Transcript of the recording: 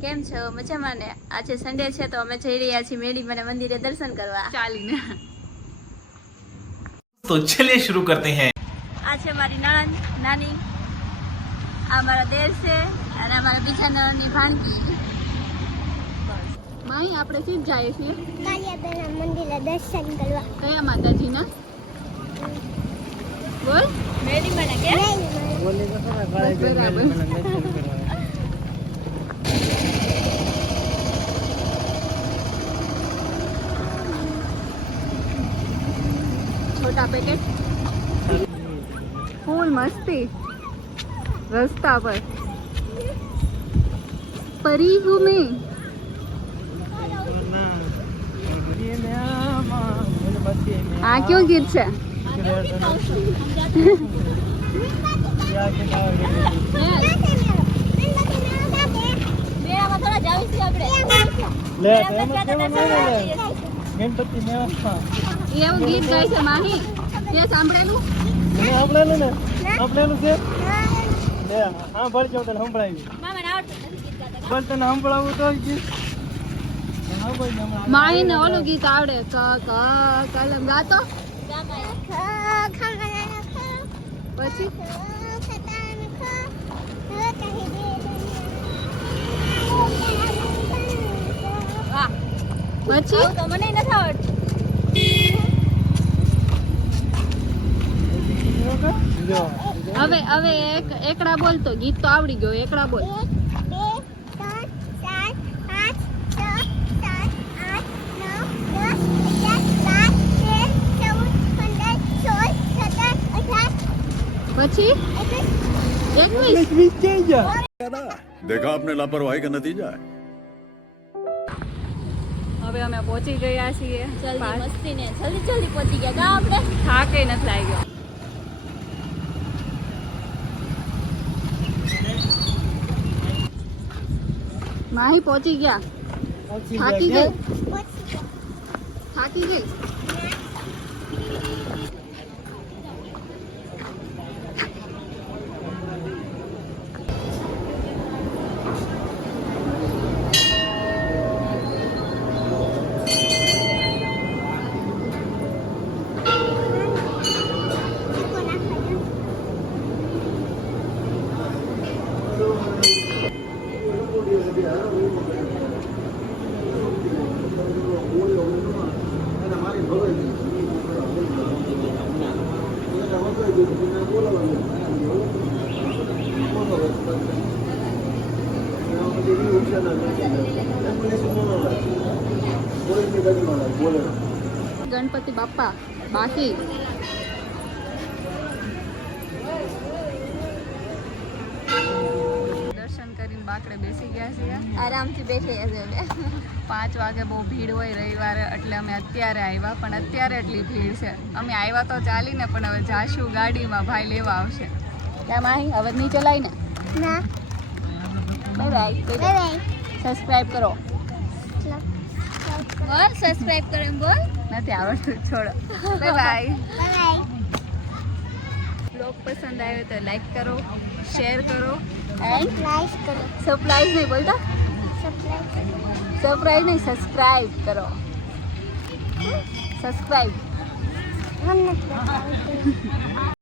કેમ છો? મજામાં ને? આજે સન્ડે છે તો અમે જઈ રહ્યા છીએ મેડીમાના મંદિરે દર્શન કરવા ચાલીને. તો ચલિए शुरू करते हैं. આ છે મારી નણંદ નાની, આ મારા દેર છે અને અમારા બીજા નણંદની ભાણકી. માહી આપણે શું જાય છીએ? કાલિયાબેના મંદિરે દર્શન કરવા. કયા માતાજીના? બોલ. મેડીમાના કે? બોલે તો ખરા કાળા દર્શન કરવા. छोटा पैकेट फूल मस्ती रास्ता पर परी हूँ मैं. આ કયો ગીત છે? ગણપતિ એવું ગીત ગાય છે માહી, તે સાંભળેલું? સાંભળેલું ને, સાંભળેલું છે. હા ભરજો તને સંભળાવી. પણ તને સંભળાવું તો માહી ને ઓલું ગીત આવડે, ક ક કલમ ગાતો પછી પછી તો મને નથી આવડતું. હવે હવે એકડા બોલ તો ગીત તો આવડી ગયો. એકડા બોલ. 21 देखा आपने लापरवाही का नतीजा है. હવે અમે પહોંચી ગયા છીએ. જલ્દી મસ્તી ને જલ્દી પહોંચી ગયા કા આપણે. થાકે નથી લાગ્યો. માહી પહોંચી ગયા. થાકી ગઈ. થાકી ગઈ. ગણપતિ બાપા બાકી. દર્શન કરીને બાકડે બેસી ગયા છીએ. આરામથી બેઠી હશે હવે. 5 વાગે બહુ ભીડ હોય રવિવારે, એટલે અમે અત્યારે આવ્યા. પણ અત્યારે એટલી ભીડ છે. અમે આવ્યા તો ચાલીને, પણ હવે જાશું ગાડીમાં, ભાઈ લેવા આવશે. ત્યાં માહી હવે નહીં ચલાય ને. ના બાય બાય. બાય સબસ્ક્રાઇબ કરો. બોલ સબસ્ક્રાઇબ કરો એમ બોલ. નથી આવડતું, છોડો. Bye bye. બાય બ્લોગ પસંદ આવ્યો તો લાઈક કરો, શેર કરો એન્ડ લાઈક કરો. સરપ્રાઈઝ નહીં બોલતા, સરપ્રાઈઝ નહીં, સબસ્ક્રાઇબ કરો. સબસ્ક્રાઇબ. મને નથી આવડતું.